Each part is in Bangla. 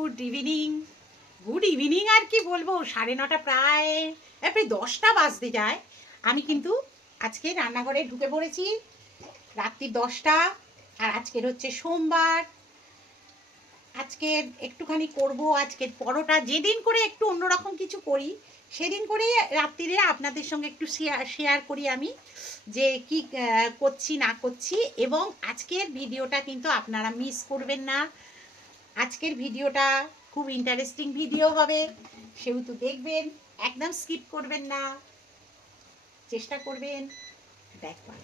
গুড ইভিনিং গুড ইভিনিং আর কি বলব? সাড়ে নটা প্রায় প্রায় দশটা বাজতে যায়। আমি কিন্তু আজকে রান্নাঘরে ঢুকে পড়েছি, রাত্রি দশটা, আর আজকের হচ্ছে সোমবার। আজকে একটুখানি করব আজকে পরোটা। যেদিন করে একটু অন্যরকম কিছু করি, সেদিন করে রাত্রিরে আপনাদের সঙ্গে একটু শেয়ার শেয়ার করি আমি যে কি করছি, না করছি। এবং আজকের ভিডিওটা কিন্তু আপনারা মিস করবেন না। আজকের ভিডিওটা খুব ইন্টারেস্টিং ভিডিও হবে। সেহেতু দেখবেন, একদম স্কিপ করবেন না। চেষ্টা করবেন, দেখবার।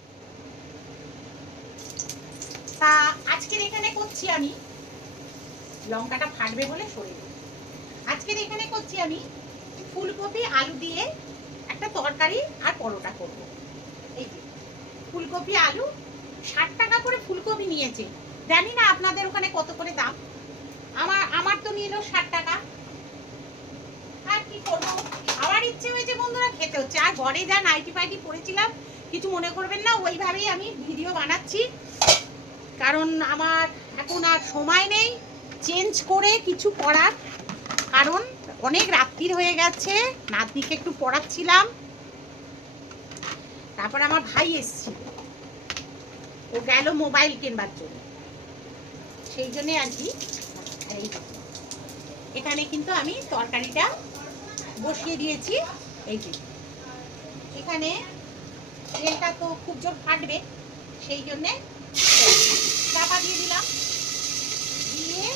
তা আজকের এখানে করছি আমি, লঙ্কাটা ফাটবে বলে সরে আজকের এখানে করছি আমি ফুলকপি, আলু দিয়ে একটা তরকারি আর পরোটা করব। এই যে, ফুলকপি, আলু, ষাট টাকা করে ফুলকপি নিয়েছে। জানি না আপনাদের ওখানে কত করে দাম। আমার আমার তো নিল ষাট টাকা। আর কি করব? আমার ইচ্ছে হয়েছে বন্ধুরা খেতে হচ্ছে। আর ঘরে যা নাইটি ফাইটি পরেছিলাম, কিছু মনে করবেন না, ওইভাবেই আমি ভিডিও বানাচ্ছি। কারণ আমার এখন আর সময় নেই চেঞ্জ করে কিছু করার। কারণ অনেক রাত্রির হয়ে গেছে, নাতনিকে একটু পড়াচ্ছিলাম। তারপর আমার ভাই এসছিল ও গেল মোবাইল কিনবার জন্য। সেই জন্যে আর কি এখানে কিন্তু আমি তরকারিটা বসিয়ে দিয়েছি। এই যে। এখানে তেলটা তো খুব জোর ফাটবে, সেই জন্যে চাপা দিয়ে দিলাম। দিয়ে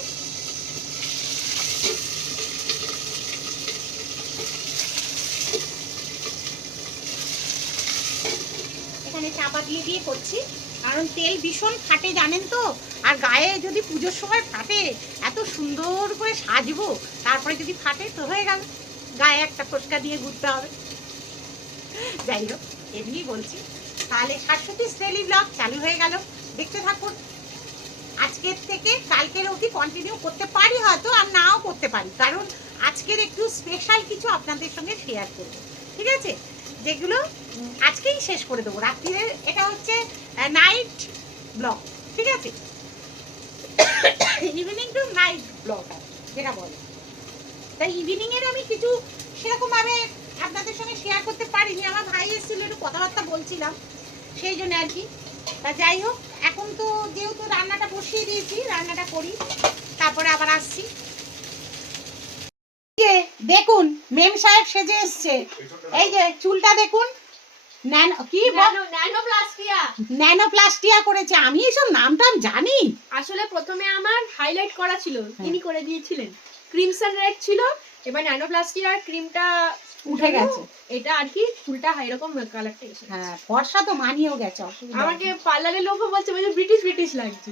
এখানে চাপা দিয়ে দিয়ে করছি। কারণ তেল ভীষণ ফাটে, জানেন তো? আর গায়ে যদি পুজোর সময় ফাটে, এত সুন্দর করে সাজবো, তারপরে যদি ফাটে তো হয়ে গেল। গায়ে একটা ফসকা দিয়ে ঘুরতে হবে। যাই হোক, এমনি বলছি। তাহলে শাশ্বতী স্টেলি ব্লগ চালু হয়ে গেল। দেখতে থাকুন। আজকের থেকে কালকের অবধি কন্টিনিউ করতে পারি হয়তো, আর নাও করতে পারি। কারণ আজকের একটু স্পেশাল কিছু আপনাদের সঙ্গে শেয়ার করব। ঠিক আছে? যেগুলো আজকেই শেষ করে দেবো। রাত্রিরে এটা হচ্ছে নাইট ব্লগ ঠিক আছে? ইভিনিং টু নাইট ব্লগ যেটা বলে। তাই ইভিনিংয়ের আমি কিছু সেরকমভাবে আপনাদের সঙ্গে শেয়ার করতে পারিনি। আমার ভাই এসেছিল, একটু কথাবার্তা বলছিলাম, সেই জন্য আর কি। তা যাই হোক, এখন তো যেহেতু রান্নাটা বসিয়ে দিয়েছি, রান্নাটা করি, তারপরে আবার আসছি। দেখুন, মেম সাহেব সেজে এসছে। এই যে, চুলটা দেখুন। ন্যানো কি ন্যানোপ্লাস্টিয়া ন্যানোপ্লাস্টিয়া করেছে। আমি এসব নাম টাম জানি। আসলে প্রথমে আমার হাইলাইট করা ছিল। তিনি করে দিয়েছিলেন। ক্রিমসন রেড ছিল। এবার ন্যানোপ্লাস্টিয়ার ক্রিমটা উঠে গেছে। এটা আর কি চুলটা এরকম কালারটা এসে হ্যাঁ ফর্সা তো মানিয়েও গেছে আমাকে পার্লারের লোকও বলছে বলছে ব্রিটিশ ব্রিটিশ লাগছে।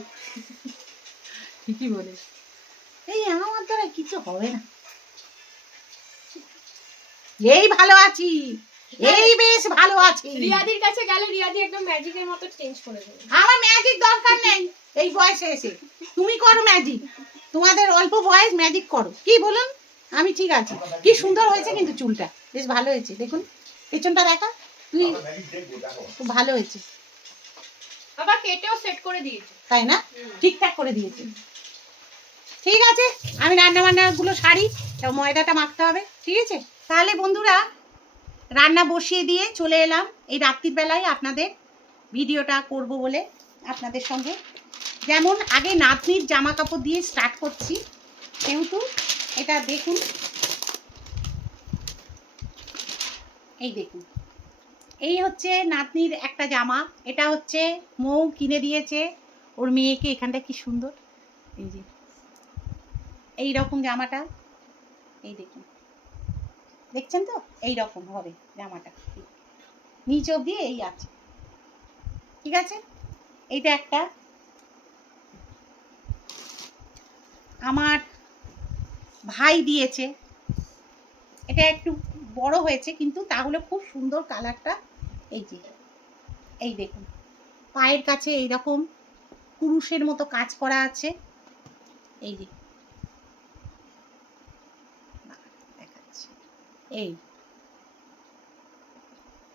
ঠিকই বলে এই আমার দ্বারা কিছু হবে না। এই ভালো আছি। এই বেশ ভালো আছি। রিয়াদির কাছে গেলে রিয়াদি একদম ম্যাজিকের মতো চেঞ্জ করে দেবে। আমার ম্যাজিক দরকার নেই। এই বয়সে এসে। তুমি করো ম্যাজিক তোমাদের অল্প বয়স ম্যাজিক করো। কি বলুন? আমি ঠিক আছি। কি সুন্দর হয়েছে কিন্তু চুলটা। বেশ ভালো হয়েছে। দেখুন। পেছনটা দেখা। তুই ভালো হয়েছে। আবার কেটেও সেট করে দিয়েছে। তাই না? ঠিকঠাক করে দিয়েছে। ঠিক আছে। আমি রান্না বান্নাগুলো সারি ময়দাটা মাখতে হবে। ঠিক আছে? তাহলে বন্ধুরা রান্না বসিয়ে দিয়ে চলে এলাম। এই রাত্রির বেলায় আপনাদের ভিডিওটা করব বলে আপনাদের সঙ্গে। যেমন আগে নাতনির জামা কাপড় দিয়ে স্টার্ট করছি সেহেতু এটা দেখুন। এই দেখুন। এই হচ্ছে নাতনির একটা জামা। এটা হচ্ছে মৌ কিনে দিয়েছে। ওর মেয়েকে এখানটা কি সুন্দর। এই যে, এই রকম জামাটা। এই দেখুন। দেখছেন তো? এই রকম হবে জামাটা। নিচ অব্দি এই আছে। ঠিক আছে? এইটা একটা। আমার ভাই দিয়েছে। এটা একটু বড় হয়েছে, কিন্তু তাহলে খুব সুন্দর কালারটা এই যে। এই দেখুন। পায়ের কাছে এইরকম কুরুশের মতো কাজ করা আছে। এই যে দেখাচ্ছি এই।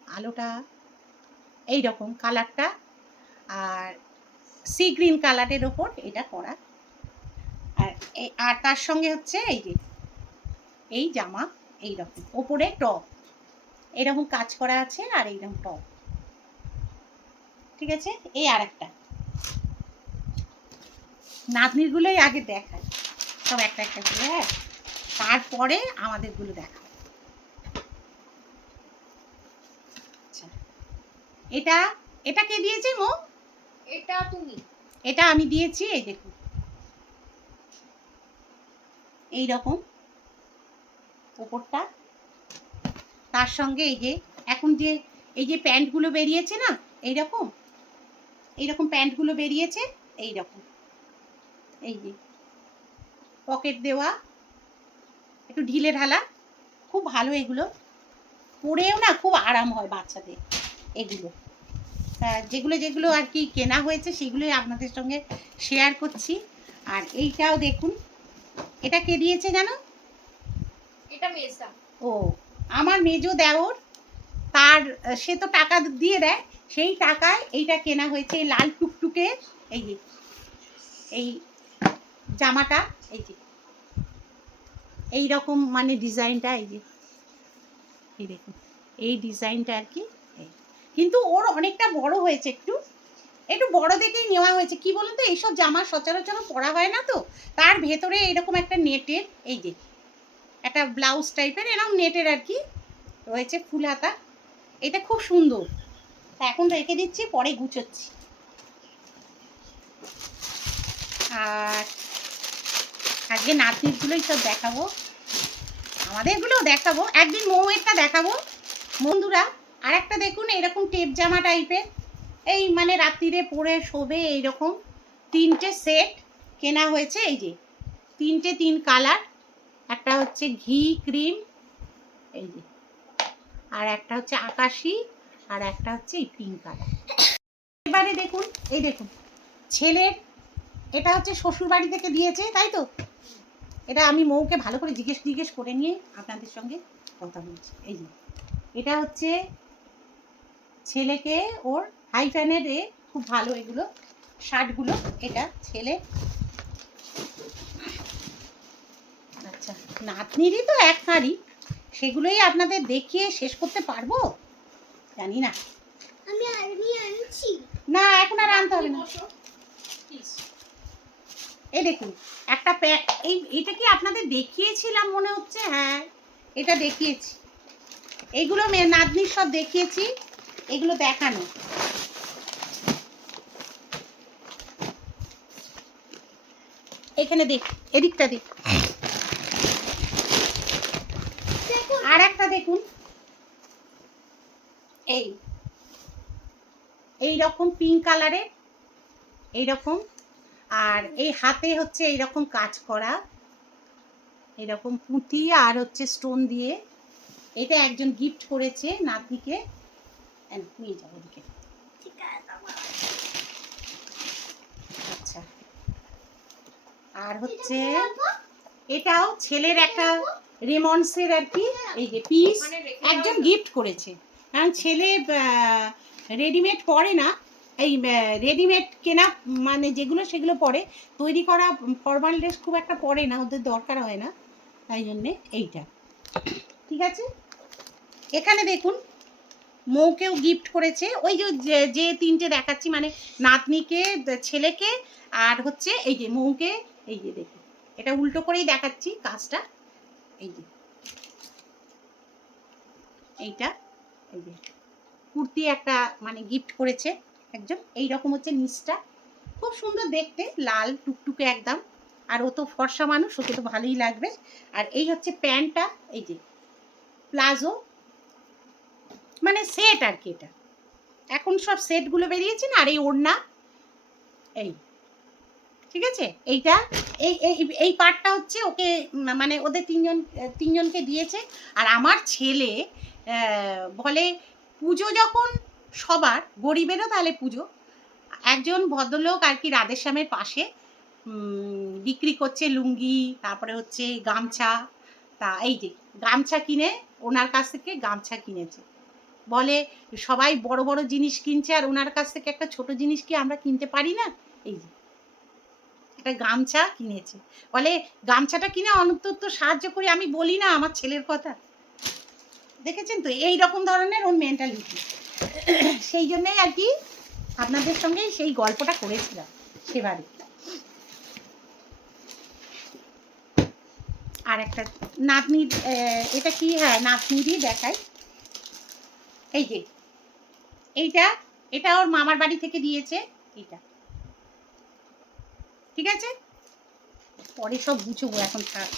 আলোটা এই রকম কালারটা আর সি গ্রিন কালারের ওপর এটা করা। আর আর তার সঙ্গে হচ্ছে এই যে, এই জামা এই রকম ওপরে টপ এরকম কাজ করা আছে আর এইরকম টপ ঠিক আছে? এই আর একটা নাতনিরগুলোই আগে দেখায়। সব একটা একটা করে হ্যাঁ। তারপরে আমাদেরগুলো দেখা এটা এটা কে দিয়েছে মো? এটা তুমি। এটা আমি দিয়েছি এই দেখুন। এই রকম ওপরটা। তার সঙ্গে এই যে এখন যে এই যে প্যান্টগুলো বেরিয়েছে না এই রকম? এই রকম প্যান্টগুলো বেরিয়েছে এই রকম। এই যে পকেট দেওয়া একটু ঢিলে ঢালা। খুব ভালো এগুলো। পরেও না খুব আরাম হয় বাচ্চাদের এগুলো। যেগুলো যেগুলো আর কি কেনা হয়েছে সেগুলোই আপনাদের সঙ্গে শেয়ার করছি আর এইটাও দেখুন এটা কে দিয়েছে জানো এটা মেসা ও আমার মেজো দেওর তার সে তো টাকা দিয়ে দেয় সেই টাকায় এইটা কেনা হয়েছে এই লাল টুকটুকে এই যে এই জামাটা এই যে এই রকম মানে ডিজাইনটা এই যে এই দেখুন এই ডিজাইনটা আর কি। কিন্তু ওর অনেকটা বড় হয়েছে একটু। একটু বড় দেখেই নেওয়া হয়েছে। কি বলুন তো, এইসব জামা সচরাচর পরা হয় না তো? তার ভেতরে এরকম একটা নেটের, এই যে, একটা ব্লাউজ টাইপের এরকম নেটের আর কি, রয়েছে ফুল হাতা। এটা খুব সুন্দর। তা এখন রেখে দিচ্ছি, পরে গুছোচ্ছি। আর আজকে নাতনিরগুলোই সব দেখাবো। আমাদেরগুলোও দেখাবো। একদিন মৌয়েরটা দেখাবো। বন্ধুরা আর একটা দেখুন, এরকম টেপ জামা টাইপের এই মানে রাত্রিরে পরে শোবে এইরকম। তিনটে সেট কেনা হয়েছে, এই যে তিনটে তিন কালার একটা হচ্ছে ঘি ক্রিম এই যে। আর একটা হচ্ছে আকাশি, আর একটা হচ্ছে এই পিঙ্ক কালার এবারে দেখুন, এই দেখুন, ছেলের, এটা হচ্ছে শ্বশুর বাড়ি থেকে দিয়েছে, তাই তো? এটা আমি মৌকে ভালো করে জিজ্ঞেস জিজ্ঞেস করে নিয়ে আপনাদের সঙ্গে কথা বলছি। এই যে, এটা হচ্ছে ছেলেকে ওর হাই ফ্যানের এ খুব ভালো এগুলো শার্টগুলো এটা ছেলে। আচ্ছা নাতনিরই তো এক হাঁড়ি সেগুলোই আপনাদের দেখিয়ে শেষ করতে পারব? জানি না। আমি আর্মি আনছি। না এখন আর আনতে হবে না। এই দেখুন একটা প্যা এই এটা কি আপনাদের দেখিয়েছিলাম মনে হচ্ছে? হ্যাঁ এটা দেখিয়েছি। এইগুলো মেয়ে নাতনির সব দেখিয়েছি। এগুলো দেখানো। এখানে দেখ এদিকটা দেখ। আর একটা দেখুন। এই। এই রকম পিঙ্ক কালারের এই রকম আর এই হাতে হচ্ছে এই রকম কাজ করা। এরকম পুঁতি আর হচ্ছে স্টোন দিয়ে। এটা একজন গিফট করেছে নাও, নিয়ে যাব ওদিকে। ঠিক আছে। আচ্ছা। আর হচ্ছে এটাও ছেলের একটা রেমন্ডসের আর কি এই যে পিস একজন। গিফট করেছে। কারণ ছেলে রেডিমেড পরে না। এই রেডিমেড কেনা মানে যেগুলো সেগুলো পরে। তৈরি করা ফর্মাল ড্রেস খুব একটা পরে না ওদের দরকার হয় না। তাই জন্যে এইটা। ঠিক আছে? এখানে দেখুন মৌকেও গিফট করেছে। ওই যে, যে- তিনটে দেখাচ্ছি মানে নাতনিকে, ছেলেকে আর হচ্ছে এই যে মৌকে, এই যে দেখুন। এটা উল্টো করেই দেখাচ্ছি কাজটা। এই যে। এইটা, এই যে। কুর্তি একটা মানে গিফট করেছে একজন। এই রকম হচ্ছে নিচটা। খুব সুন্দর দেখতে, লাল, টুকটুকে একদম। আর ও তো ফর্সা মানুষ, ওকে তো ভালোই লাগবে। আর এই হচ্ছে প্যান্টটা, এই যে। প্লাজো মানে সেট আর কি এটা। এখন সব সেটগুলো বেরিয়েছে না, আর এই ওড়না, এই, ঠিক আছে? এইটা, এই এই পার্টটা হচ্ছে ওকে মানে ওদের তিনজন, তিনজনকে দিয়েছে। আর আমার ছেলে বলে পুজো যখন সবার, গরিবেরও তাহলে পুজো। একজন ভদ্রলোক আর কি রাধেশ্যামের পাশে বিক্রি করছে লুঙ্গি, তারপরে হচ্ছে গামছা, তা, এই যে, গামছা কিনে, ওনার কাছ থেকে গামছা কিনেছে। বলে, সবাই বড় বড় জিনিস কিনছে আর ওনার কাছ থেকে একটা ছোট জিনিস কি আমরা কিনতে পারি না? এই যে, একটা গামছা কিনেছে। বলে, গামছাটা কিনে অন্তত সাহায্য করি, আমি বলি না আমার ছেলের কথা। দেখেছেন তো, এই রকম ধরনের ওর মেন্টালিটি সেই জন্যই আর কি আপনাদের সঙ্গে সেই গল্পটা করেছিলাম সেবারে। আর একটা নাতনির এটা কি? হ্যাঁ নাতনিরই দেখাই এই যে, এইটা, এটা ওর মামার বাড়ি থেকে দিয়েছে, এইটা। ঠিক আছে? পরে সব গুছবো এখন থাক।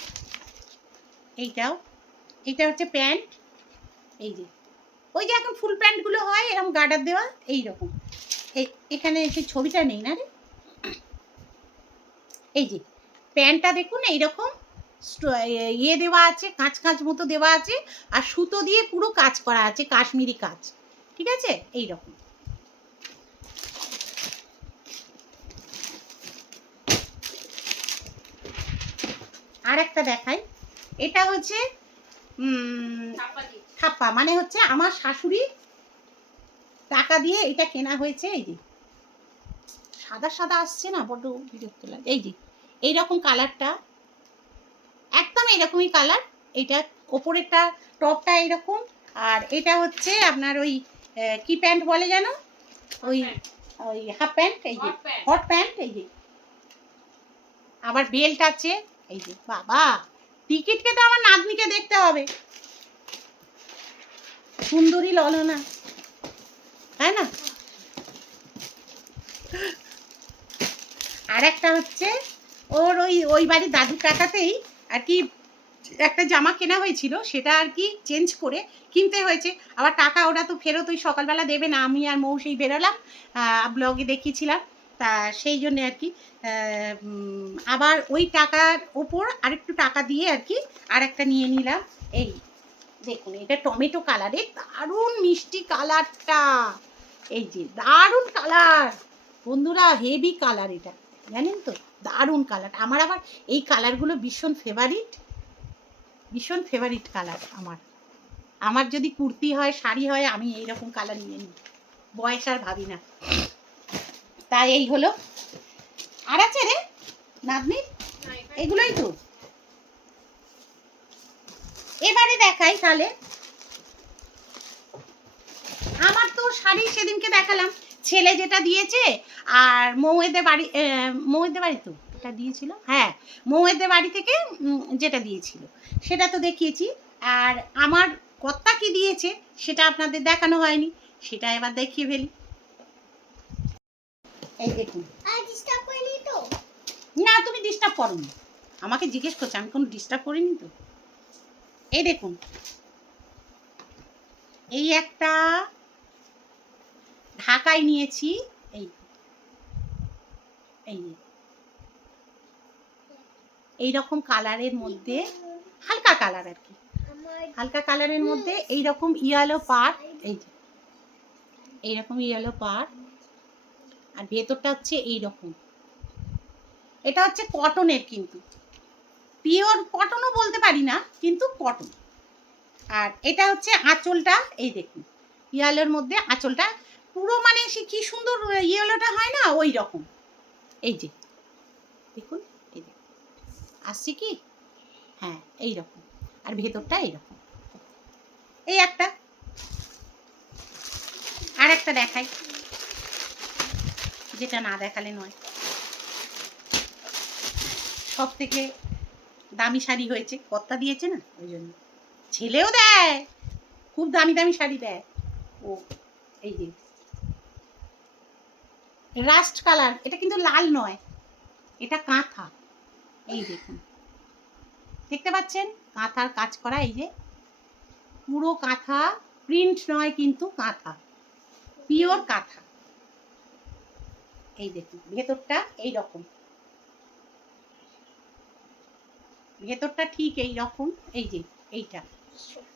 এইটাও, এইটা হচ্ছে প্যান্ট, এই যে। ওই যে এখন ফুল প্যান্টগুলো হয়, এরকম গার্ডার দেওয়া এই রকম এই এখানে সেই ছবিটা নেই না রে? এই যে, প্যান্টটা দেখুন, এইরকম। ইয়ে দেওয়া আছে কাঁচ কাঁচ মতো দেওয়া আছে আর সুতো দিয়ে পুরো কাজ করা আছে কাশ্মীরি কাজ ঠিক আছে? এই রকম আর একটা দেখাই। এটা হচ্ছে উম, থাপ্পা মানে হচ্ছে আমার শাশুড়ি টাকা দিয়ে এটা কেনা হয়েছে এই যে। সাদা সাদা আসছে না বড্ড বিরক্ত লাগে। এই যে এইরকম কালারটা একদম এরকমই কালার এইটা ওপরেরটা টপটা এইরকম আর এটা হচ্ছে আপনার ওই কি প্যান্ট বলে যেন? ওই ওই হাফ প্যান্ট এই যে হট প্যান্ট এই যে। আবার বেল্ট আছে এই যে বাবা! টিকিটকে তো আমার নাতনিকে দেখতে হবে। সুন্দরী ললনা। তাই না? আর একটা হচ্ছে ওর ওই ওই বাড়ির দাদুর টাকাতেই আর কি একটা জামা কেনা হয়েছিল সেটা আর কি চেঞ্জ করে কিনতে হয়েছে। আবার টাকা ওরা তো ফেরত ওই সকালবেলা দেবে না আমি আর মৌ সেই বেরোলাম ব্লগে দেখিয়েছিলাম। তা সেই জন্য আর কি আবার ওই টাকার ওপর আরেকটু টাকা দিয়ে আর কি আর একটা নিয়ে নিলাম। এই দেখুন এটা টমেটো কালারের দারুণ মিষ্টি কালারটা এই যে দারুণ কালার বন্ধুরা হেভি কালার এটা। জানেন তো? দারুণ কালার আমার আবার এই কালারগুলো ভীষণ ফেভারিট ভীষণ ফেভারিট কালার আমার। আমার যদি কুর্তি হয়, শাড়ি হয়, আমি এই রকম কালার নিয়ে নিই। বয়স আর ভাবি না। তাই এই হলো। আর আছে রে, নাতনি? এগুলোই তো। এবারে দেখাই তাহলে। আমার তো শাড়ি সেদিনকে দেখালাম। ছেলে যেটা দিয়েছে আর মৌয়েদের বাড়ি মৌয়েদের বাড়ি তো এটা দিয়েছিল? হ্যাঁ মৌয়েদের বাড়ি থেকে যেটা দিয়েছিল সেটা তো দেখিয়েছি। আর আমার কর্তা কি দিয়েছে সেটা আপনাদের দেখানো হয়নি সেটা এবার দেখিয়ে ফেলি। এই দেখুন। না তুমি ডিস্টার্ব করনি। আমাকে জিজ্ঞেস করছ আমি কোনো ডিস্টার্ব করিনি তো? এই দেখুন। এই একটা ঢাকায় নিয়েছি এই এই। এই রকম কালারের মধ্যে, হালকা কালার আর কি। হালকা কালারের মধ্যে এই রকম ইয়েলো পার্ট এই যে। এইরকম ইয়েলো পার্ট আর ভেতরটা হচ্ছে এই রকম এটা হচ্ছে কটনের কিন্তু। পিওর কটনও বলতে পারি না, কিন্তু কটন। আর এটা হচ্ছে আঁচলটা, এই দেখুন। ইয়েলোর মধ্যে আঁচলটা। পুরো মানে সে কি সুন্দর ইয়েলোটা হয় না ওই রকম এই যে, দেখুন, এই যে। আসছে কি? হ্যাঁ এই রকম আর ভেতরটা এইরকম। এই একটা। আর একটা দেখাই। যেটা না দেখালে নয়। সব থেকে দামি শাড়ি হয়েছে। কর্তা দিয়েছে না? ওই জন্য। ছেলেও দেয়। খুব দামি দামি শাড়ি দেয়। ও, এই যে। রাস্ট কালার, এটা কিন্তু লাল নয়, এটা কাঁথা। এই দেখুন। দেখতে পাচ্ছেন? কাঁথার কাজ করা, এই যে। পুরো কাঁথা, প্রিন্ট নয় কিন্তু কাঁথা। পিওর কাঁথা। এই দেখুন, ভেতরটা এই রকম। ভেতরটা ঠিক এই রকম, এই যে, এইটা।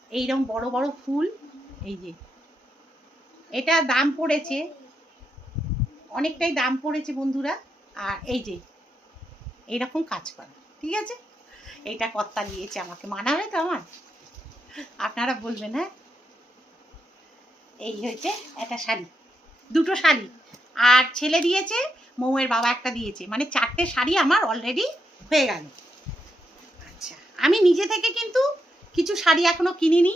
এইরকম বড় বড় ফুল, এই যে। এটা দাম পড়েছে অনেকটাই দাম পড়েছে বন্ধুরা। আর এই যে এইরকম কাজ করা, ঠিক আছে? এইটা কর্তা দিয়েছে আমাকে মানাবে তো আমার? আপনারা বলবেন হ্যাঁ? এই হয়েছে একটা শাড়ি, দুটো শাড়ি। আর ছেলে দিয়েছে, মৌয়ের বাবা একটা দিয়েছে। মানে চারটে শাড়ি আমার অলরেডি হয়ে গেল। আচ্ছা আমি নিজে থেকে কিন্তু কিছু শাড়ি এখনও কিনিনি।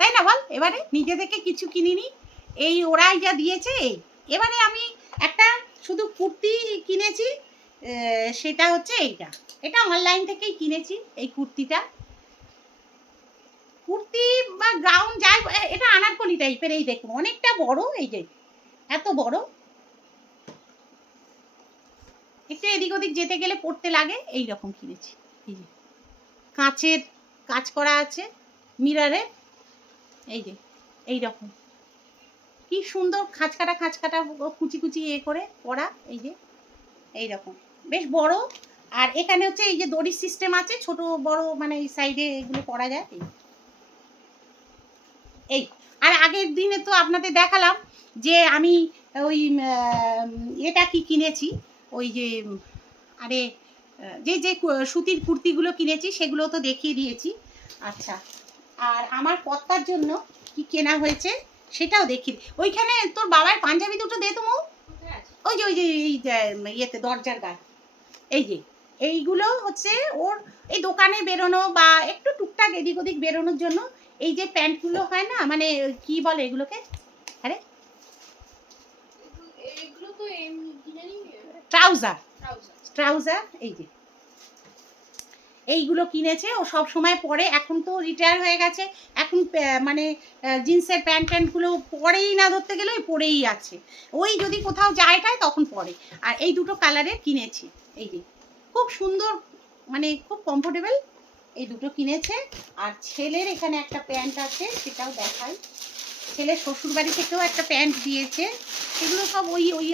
তাই না বল? এবারে নিজে থেকে কিছু কিনিনি। এই ওরাই যা দিয়েছে, এই। এবারে আমি একটা শুধু কুর্তি কিনেছি সেটা হচ্ছে এইটা। এটা অনলাইন থেকেই কিনেছি এই কুর্তিটা। কুর্তি বা গাউন যাই এটা আনারকলি টাইপের এই দেখুন, অনেকটা বড়, এই যে, এত বড়। একটু এদিক ওদিক যেতে গেলে পড়তে লাগে এই রকম কিনেছি, এই যে। কাঁচের কাজ করা আছে মিরারে এই যে এই রকম কি সুন্দর খাঁচকাটা খাঁচকাটা কুচি কুচি এ করে করা, এই যে এই রকম বেশ বড়, আর এখানে হচ্ছে এই যে দড়ির সিস্টেম আছে, ছোট, বড় মানে এই সাইডে এগুলো করা যায়, এই আর আগের দিনে তো আপনাদের দেখালাম যে আমি ওই এটা কি কিনেছি, ওই যে, আরে, যে যে সুতির কুর্তিগুলো কিনেছি, সেগুলো তো দেখিয়ে দিয়েছি। আচ্ছা আর আমার কর্তার জন্য কি কেনা হয়েছে? সেটাও দেখি। ওইখানে তোর বাবার পাঞ্জাবি দুটো দে তো মৌ। ওই যে ওই যে এই ইয়েতে দরজার গায়ে। এই যে এইগুলো হচ্ছে ওর এই দোকানে বেরোনো বা একটু টুকটাক এদিক ওদিক বেরোনোর জন্য এই যে প্যান্টগুলো হয় না মানে কি বলে এগুলোকে? আরে? ট্রাউজার। ট্রাউজার এই যে। এইগুলো কিনেছে। ও সব সময় পরে। এখন তো রিটায়ার হয়ে গেছে। এখন মানে জিন্সের প্যান্ট ট্যান্টগুলো পরেই না ধরতে গেলে ওই পরেই আছে। ওই যদি কোথাও যায় টায় তখন পরে। আর এই দুটো কালারের কিনেছি। এই যে, খুব সুন্দর মানে খুব কমফোর্টেবল এই দুটো কিনেছে। আর ছেলের এখানে একটা প্যান্ট আছে, সেটাও দেখাই। ছেলের শ্বশুরবাড়ি থেকেও একটা প্যান্ট দিয়েছে। সেগুলো সব ওই ওই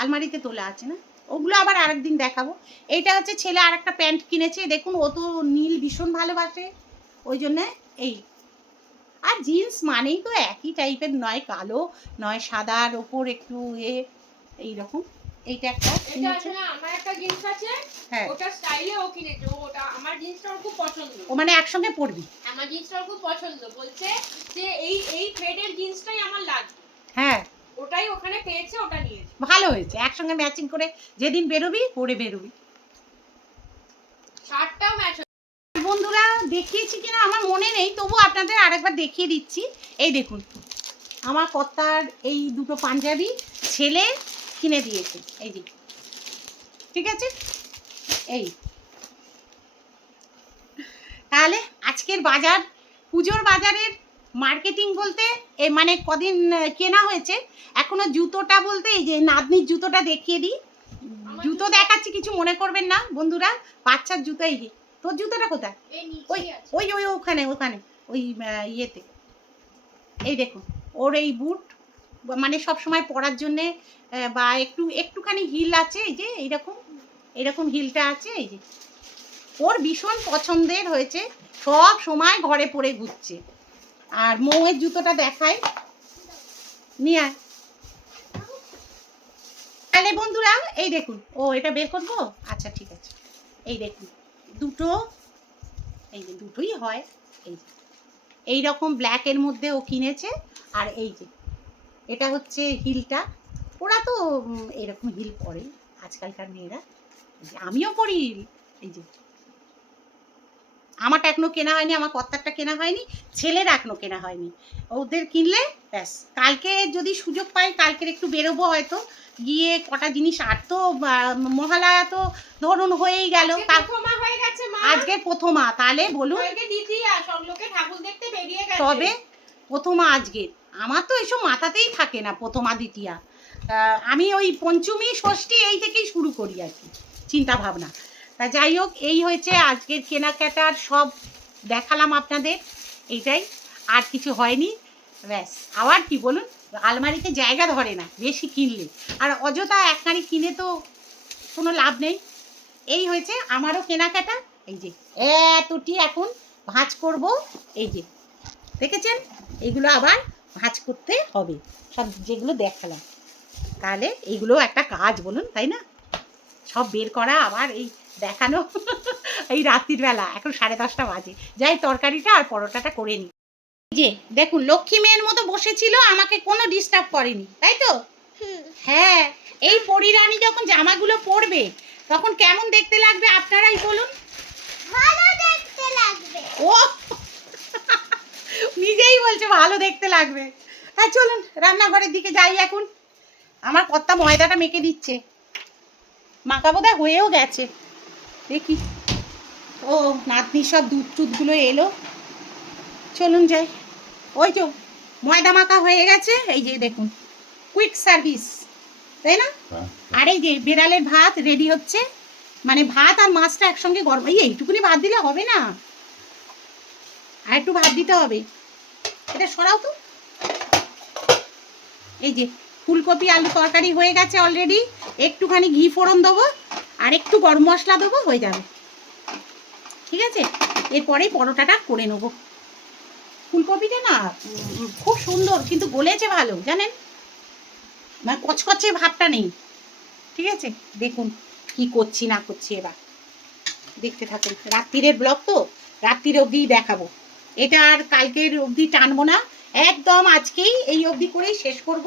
আলমারিতে তোলা আছে না? ওগুলো আবার আরেকদিন দেখাবো। এইটা হচ্ছে ছেলে আর একটা প্যান্ট কিনেছে। দেখুন ও তো নীল ভীষণ ভালোবাসে। ওই জন্য এই। আর জিন্স মানেই তো একই টাইপের নয় কালো নয় সাদার ওপর একটু এ এইরকম। এইটা একটা আমার একটা জিন্স আছে। হ্যাঁ। ওটা স্টাইলে ও কিনেছে। ওটা আমার জিন্সটা ওর খুব পছন্দ। ও মানে একসঙ্গে পরবি। আমার জিন্সটা ওর খুব পছন্দ। বলছে যে এই এই থ্রেডের জিন্সটাই আমার লাগবে। হ্যাঁ। ওটাই ওখানে পেয়েছে ওটা নিয়েছে। ভালো হয়েছে একসঙ্গে ম্যাচিং করে যেদিন বেরোবি পরে বেরোবি। শার্টটাও ম্যাচ বন্ধুরা দেখিয়েছি কিনা আমার মনে নেই তবু আপনাদের আরেকবার দেখিয়ে দিচ্ছি। এই দেখুন আমার কর্তার এই দুটো পাঞ্জাবি ছেলে কিনে দিয়েছে। এই যে ঠিক আছে? এই। তাহলে আজকের বাজার পুজোর বাজারের মার্কেটিং বলতে এ মানে কদিন কেনা হয়েছে। এখনও জুতোটা বলতে এই যে নাতনির জুতোটা দেখিয়ে দিই। জুতো দেখাচ্ছি কিছু মনে করবেন না বন্ধুরা। বাচ্চার জুতো এই তোর জুতোটা কোথায়? ওই ওই ওই ওখানে ওখানে। ওই ইয়েতে। এই দেখুন ওর এই বুট। মানে সব সময় পরার জন্যে বা একটু একটুখানি হিল আছে এই যে এইরকম। এরকম হিলটা আছে এই যে। ওর ভীষণ পছন্দের হয়েছে। সব সময় ঘরে পরে ঘুরছে। আর মৌয়ের জুতোটা দেখাই। নিয়ে আয়। তাহলে বন্ধুরা, এই দেখুন। ও, এটা বের করব? আচ্ছা ঠিক আছে। এই দেখুন, দুটো, এই যে দুটোই হয়। এই যে এই রকম ব্ল্যাকের মধ্যে ও কিনেছে। আর এই যে, এটা হচ্ছে হিলটা। ওরা তো এরকম হিল পরে, আজকালকার মেয়েরা। আমিও পরি এই যে আমারটা এখনও কেনা হয়নি আমার কর্তারটা কেনা হয়নি ছেলের এখনও কেনা হয়নি। ওদের কিনলে ব্যাস। কালকে যদি সুযোগ পাই কালকের একটু বেরোবো হয়তো। গিয়ে কটা জিনিস আর তো মহালয়া তো ধরুন হয়েই গেল। আজকে প্রথমা তাহলে বলুন। তবে প্রথমা আজকে। আমার তো এসব মাথাতেই থাকে না প্রথমা দ্বিতীয়া। আমি ওই পঞ্চমী ষষ্ঠী এই থেকেই শুরু করি আর কি। চিন্তা ভাবনা। তা যাই হোক, এই হয়েছে আজকের কেনাকাটার সব দেখালাম আপনাদের। এইটাই, আর কিছু হয়নি। ব্যাস, আবার কি বলুন? আলমারিতে জায়গা ধরে না, বেশি কিনলে। আর অযথা এক নারী কিনে তো কোনো লাভ নেই। এই হয়েছে আমারও কেনাকাটা। এই যে, এতটি এখন ভাঁজ করব। এই যে, দেখেছেন? এইগুলো আবার ভাঁজ করতে হবে। সব যেগুলো দেখালাম। তাহলে এইগুলো একটা কাজ বলুন, তাই না? সব বের করা, আবার এই দেখানো এই রাত্রির বেলা এখন সাড়ে দশটা বাজে। যাই তরকারিটা আর পরোটাটা করে নিই যে দেখুন লক্ষ্মী মেয়ের মতো বসেছিল আমাকে কোনো ডিস্টার্ব করেনি তাই তো? হ্যাঁ এই পরিরানী যখন জামাগুলো পরবে তখন কেমন দেখতে লাগবে আপনারাই বলুন? ভালো দেখতে লাগবে। ও! নিজেই বলছে ভালো দেখতে লাগবে। হ্যাঁ চলুন রান্নাঘরের দিকে যাই এখন। আমার কর্তা ময়দাটা মেখে দিচ্ছে। মাখা বোধহয় হয়েও গেছে। দেখি। ও নাতনি সব দুধ টুধগুলো এলো। চলুন যাই। ওই তো ময়দা মাখা হয়ে গেছে এই যে দেখুন কুইক সার্ভিস তাই না? আর এই যে বিড়ালের ভাত রেডি হচ্ছে মানে ভাত আর মাছটা একসঙ্গে গরম এই এইটুকুনি ভাত দিলে হবে না। আর একটু ভাত দিতে হবে। এটা সরাও তো। এই যে ফুলকপি আলু তরকারি হয়ে গেছে অলরেডি একটুখানি ঘি ফোড়ন দেবো। আর একটু গরম মশলা দেবো, হয়ে যাবে। ঠিক আছে? এরপরেই পরোটাটা করে নেব। ফুলকপিটা না খুব সুন্দর, কিন্তু গলেছে ভালো, জানেন? মানে কচকচে ভাবটা নেই। ঠিক আছে? দেখুন কি করছি, না করছি এবার। দেখতে থাকুন, রাত্রিরের ব্লগ তো? রাত্রির অবধি দেখাবো। এটা আর কালকের অবধি টানবো না। একদম আজকেই এই অবধি করেই শেষ করব।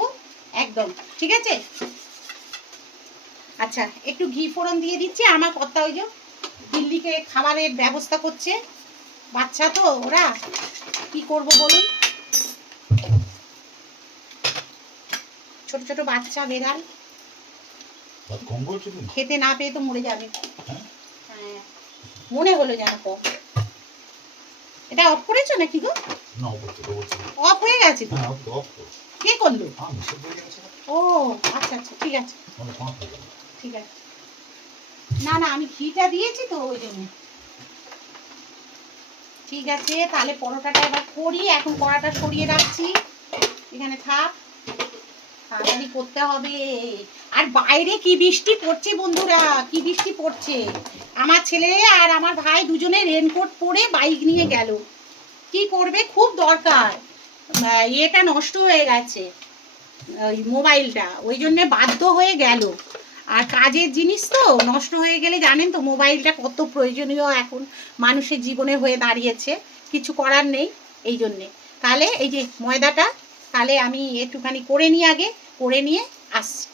একদম। ঠিক আছে? আচ্ছা একটু ঘি ফোড়ন দিয়ে দিচ্ছি আমার কর্তা ওই যে দিল্লিকে খাবারের ব্যবস্থা করছে। বাচ্চা তো ওরা কি করব বলুন? ছোট ছোট বাচ্চা বেড়াল। খেতে না পেয়ে তো মরে যাবে। হ্যাঁ? হ্যাঁ মনে হলো যেন কম। এটা অফ করেছ নাকি গো? অফ হয়ে গেছে তো? হ্যাঁ কে করল? হ্যাঁ ও আচ্ছা আচ্ছা ঠিক আছে। ঠিক আছে। না না, আমি ঘিটা দিয়েছি তো ওই জন্য। ঠিক আছে, তাহলে পরোটাটা এবার করি। এখন কড়াটা সরিয়ে রাখছি। এখানে থাক। তাড়াতাড়ি করতে হবে। আর বাইরে কি বৃষ্টি পড়ছে বন্ধুরা? কি বৃষ্টি পড়ছে? আমার ছেলে আর আমার ভাই দুজনে রেনকোট পরে বাইক নিয়ে গেল। কি করবে? খুব দরকার। ইয়েটা নষ্ট হয়ে গেছে। ওই মোবাইলটা ওই জন্যে বাধ্য হয়ে গেল। আর কাজের জিনিস তো নষ্ট হয়ে গেলে জানেন তো মোবাইলটা কত প্রয়োজনীয় এখন মানুষের জীবনে হয়ে দাঁড়িয়েছে। কিছু করার নেই এই জন্যে। তাহলে এই যে ময়দাটা, তাহলে আমি একটুখানি করে নিই আগে, করে নিয়ে আসছি।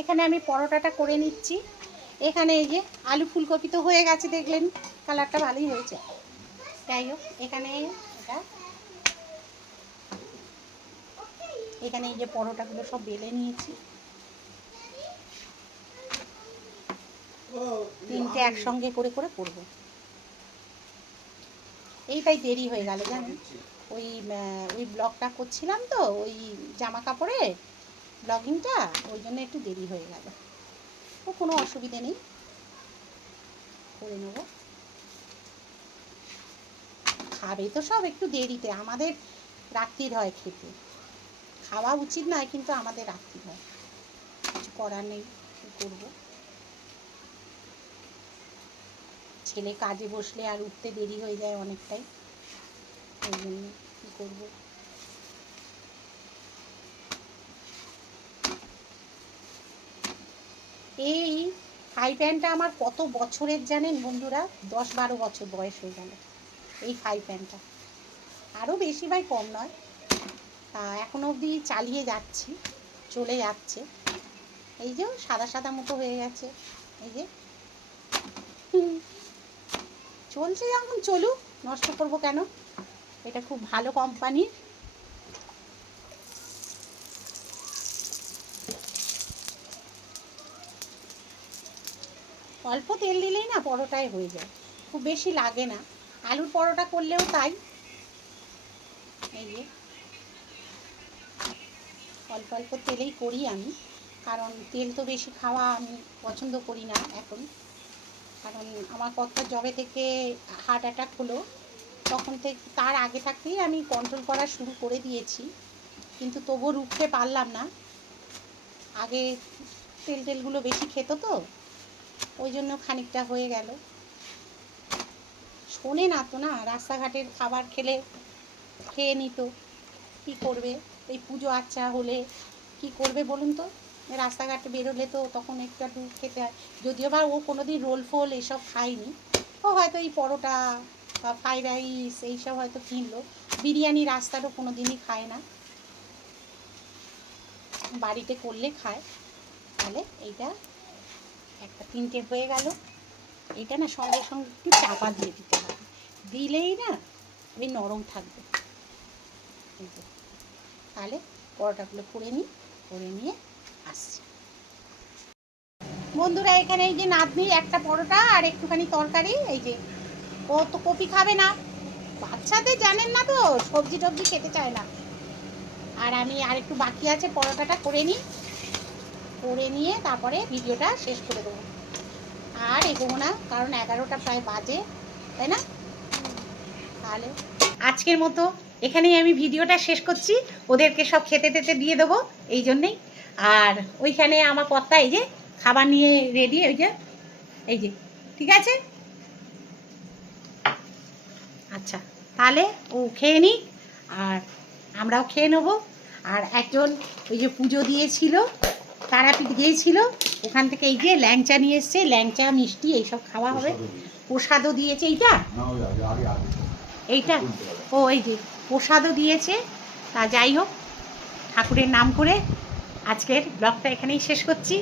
এখানে আমি পরোটাটা করে নিচ্ছি। এখানে এই যে আলু ফুলকপি তো হয়ে গেছে, দেখলেন? কালারটা ভালোই হয়েছে। যাই হোক, এখানে এটা। এখানে এই যে পরোটাগুলো সব বেলে নিয়েছি। তিনটে একসঙ্গে করে করে করব। এইটাই দেরি হয়ে গেল, জানেন? ওই ওই ব্লগটা করছিলাম তো, ওই জামা কাপড়ে ব্লগিংটা, ওই জন্য একটু দেরি হয়ে গেল। ও কোনো অসুবিধে নেই। করে নেব। খাবে তো সব একটু দেরিতে, আমাদের রাত্রির হয় খেতে। খাওয়া উচিত নয়, কিন্তু আমাদের রাত্রি হয়। কিছু করার নেই, কী করব? ছেলে কাজে বসলে আর উঠতে দেরি হয়ে যায় অনেকটাই। ওই জন্য কী করব? এই ফাই প্যান্টটা আমার কত বছরের জানেন বন্ধুরা? দশ বারো বছর বয়স হয়ে গেল এই ফাই প্যান্টটা আরও বেশি ভাই কম নয়। তা এখনও অবধি চালিয়ে যাচ্ছি, চলে যাচ্ছে। এই যে সাদা সাদা মতো হয়ে গেছে। এই যে। চলছে যখন চলুক। নষ্ট করব কেন? এটা খুব ভালো কোম্পানির অল্প তেল দিলেই না পরোটায় হয়ে যায়। খুব বেশি লাগে না। আলুর পরোটা করলেও তাই। এই যে। অল্প অল্প তেলেই করি আমি। কারণ তেল তো বেশি খাওয়া আমি পছন্দ করি না এখন। কারণ আমার কর্তার জবে থেকে হার্ট অ্যাটাক হলো। তখন থেকে তার আগে থাকতেই আমি কন্ট্রোল করা শুরু করে দিয়েছি। কিন্তু তবুও রুখতে পারলাম না। আগে তেল টেলগুলো বেশি খেত তো। ওই জন্য খানিকটা হয়ে গেল। শোনে না তো না, রাস্তাঘাটের খাবার খেলে, খেয়ে নিত। কি করবে? এই পুজো আচ্চা হলে কি করবে বলুন তো? রাস্তাঘাটে বেরোলে তো তখন একটু একটু খেতে হয়। যদিও বা ও কোনো দিন রোল ফোল এসব খায়নি। ও হয়তো এই পরোটা বা ফ্রাইড রাইস এইসব হয়তো কিনলো। বিরিয়ানি রাস্তারও কোনো দিনই খায় না। বাড়িতে করলে খায়। তাহলে এইটা একটা তিনটে হয়ে গেল। এটা না সঙ্গে সঙ্গে একটু চাপা দিয়ে দিতে হবে। দিলেই না ওই নরম থাকবে। তাহলে পরোটাগুলো করে নিই, করে নিয়ে আসছি। বন্ধুরা, এখানে এই যে নাতনি একটা পরোটা আর একটুখানি তরকারি, এই যে। ও তো কপি খাবে না। বাচ্চাদের জানেন না তো, সবজি টবজি খেতে চায় না। আর আমি আর একটু বাকি আছে, পরোটাটা করে নিই। করে নিয়ে তারপরে ভিডিওটা শেষ করে দেবো। আর এগোবো না, কারণ এগারোটা প্রায় বাজে, তাই না? তাহলে আজকের মতো এখানেই আমি ভিডিওটা শেষ করছি। ওদেরকে সব খেতে তেতে দিয়ে দেবো, এই জন্যেই। আর ওইখানে আমার কর্তা এই যে খাবার নিয়ে রেডি ওই যে, এই যে, ঠিক আছে? আচ্ছা তাহলে ও খেয়ে নিক, আর আমরাও খেয়ে নেব। আর একজন ওই যে পুজো দিয়েছিল তারাপীঠ গিয়েছিল ওখান থেকে এই যে ল্যাংচা নিয়ে এসছে ল্যাংচা মিষ্টি এইসব খাওয়া হবে। প্রসাদও দিয়েছে। এইটা? এইটা? ও এই যে প্রসাদও দিয়েছে। তা যাই হোক ঠাকুরের নাম করে আজকের ব্লগটা এখানেই শেষ করছি।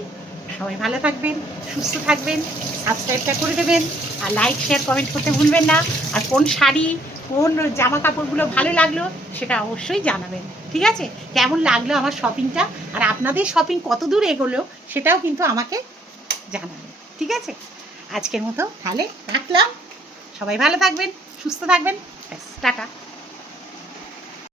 সবাই ভালো থাকবেন সুস্থ থাকবেন সাবস্ক্রাইবটা করে দেবেন আর লাইক শেয়ার কমেন্ট করতে ভুলবেন না। আর কোন শাড়ি কোন জামা কাপড়গুলো ভালো লাগল সেটা অবশ্যই জানাবেন, ঠিক আছে? কেমন লাগল আমার শপিংটা আর আপনাদের শপিং কত দূর এগোলো সেটাও কিন্তু আমাকে জানাবেন, ঠিক আছে? আজকের মতো তাহলে রাখলাম। সবাই ভালো থাকবেন, সুস্থ থাকবেন। ব্যাস, টাটা।